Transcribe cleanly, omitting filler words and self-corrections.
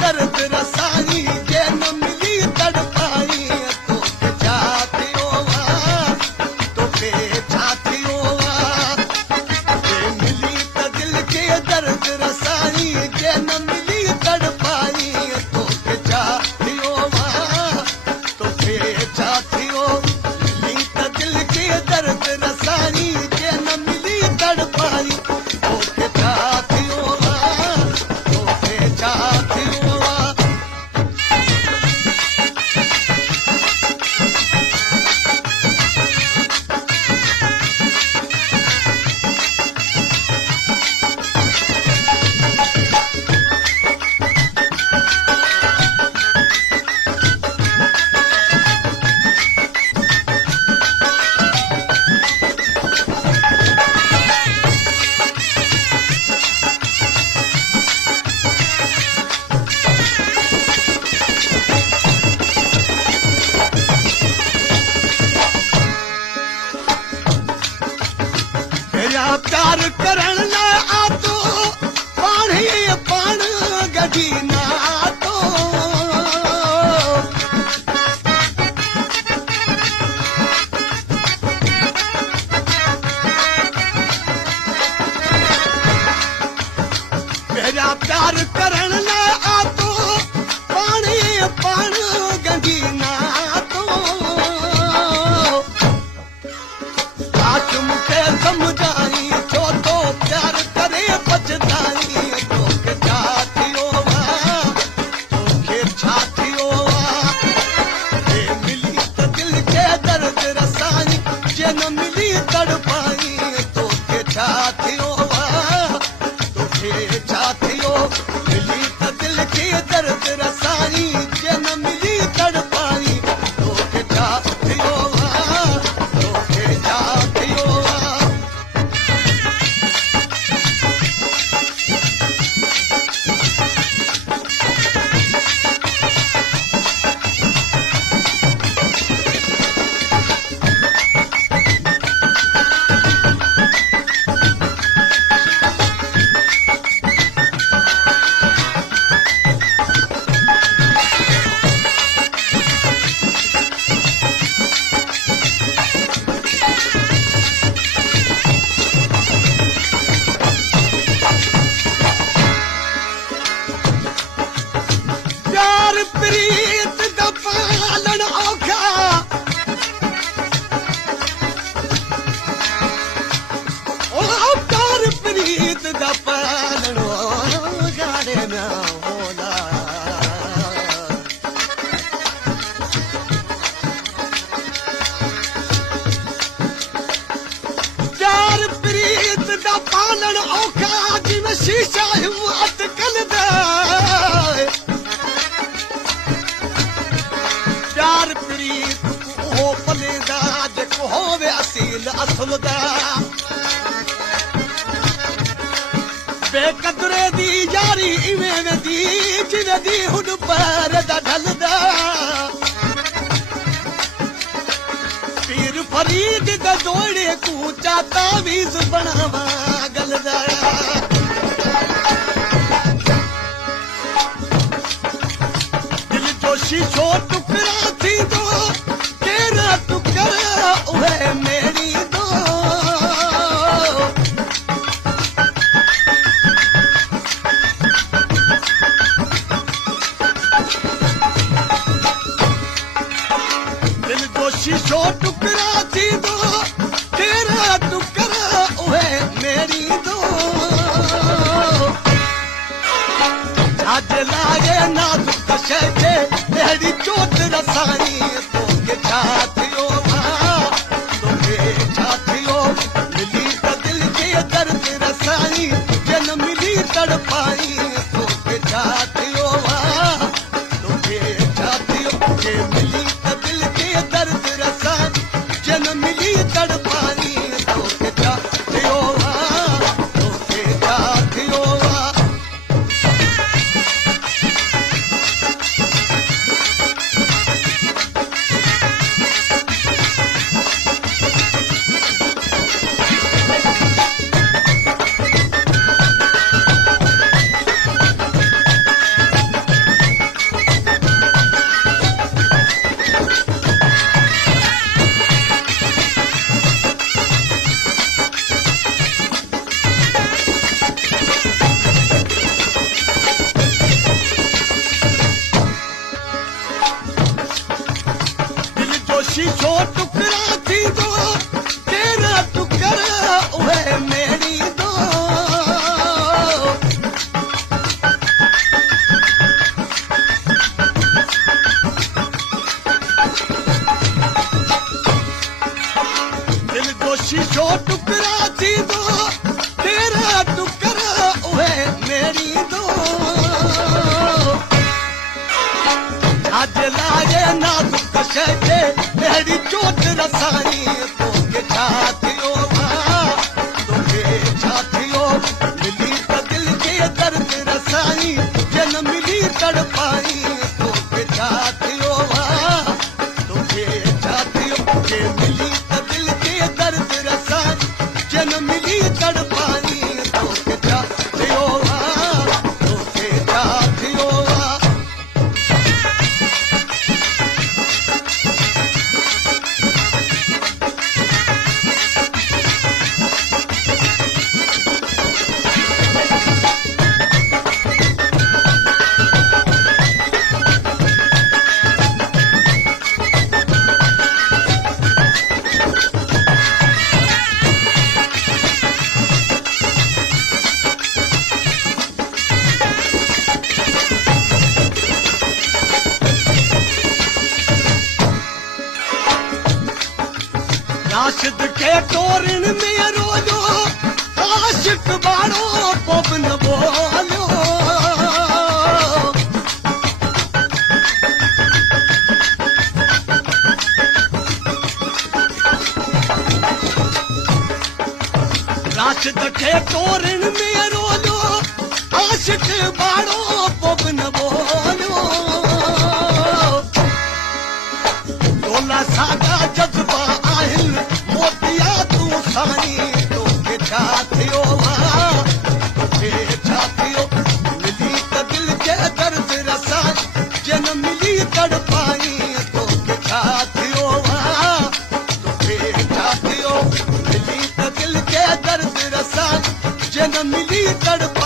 दर्द रसाई जे न मिली तड़पाई तोखे छा थियो तोखे छा थियो जे मिली त दिल खे दर्द रसाई जे न मिली तड़पाई तोखे छा थियो तोखे छा थियो मिली त दिल खे दर्द रसाई जे न मिली तड़पाई तोखे छा थियो तोखे छा थियो प्यार करण लाइ आतो पाण ई पाण गॾी न आतो पहिरियां प्यार करण लाइ आतो पाण ई पाण गॾी न आतो काश मूंखे सम्झाई छो तो प्यार करे पछताई तोखे छा थियो तोखे छा थियो जे मिली त दिल खे दर्द रसाई जे न मिली तड़पाई तोखे छा थियो तोखे छा थियो मिली त दिल खे दर्द रसाई जे न मिली तड़पाई तोखे छा थियो तोखे छा थियो प्यार प्रीत दा पालन औखा प्यार प्रीत दा पालन गाड़े न होला प्यार प्रीत दा पालन औखा जिवें शीशा अटकल दा प्यार प्रीत हो भलेदा जेको होवे असील असुल दा बेकदरे दी यारी इवें वेंदी जिवें दी हुन पैर दा ढलदा पीर फरीद दा जोड़े कूचा तावीज़ बनावा गलदा दिल जो शीशो टुकड़ा थींदो केरा टुकड़ा उहे मेरी दो दिल जो शीशो टुकड़ा थींदो केरा टुकड़ा उहे मेरी दो छाज लागे नाज़ुक शइ खे अहिड़ी चोट रसाई तोखे छा थियो तोखे छा थियो मिली त दिल खे दर्द रसाई जे न मिली तड़पाई तोखे छा थियो तोखे छा थियो जे मिली त दिल खे दर्द रसाई जे न मिली तड़पाई तोखे छा थियो तोखे छा थियो अहिड़ी चोट रसानी तोखे छा थियो तोखे छा थियो मिली त दिल खे दर्द रसानी जन मिली तड़पाई तोखे छा थियो तोखे छा थियो के मिली त दिल खे दर्द रसानी जन मिली तड़पाई तोखे छा थियो तोखे छा थियो राशिद के टोरन में रोजो आशिक बाड़ो पवन बोलो राशिद के टोरन में रोजो आशिक बाड़ो पवन बोलो तोला सादा जज्बा आहिल मोतिया तू सानी तोखे छा थियो तोखे छा थियो मिली त दिल के दर्द रसानी जन मिली तड़पाई तोखे छा थियो तोखे छा थियो मिली त दिल के दर्द रसानी जन मिली तड़पाई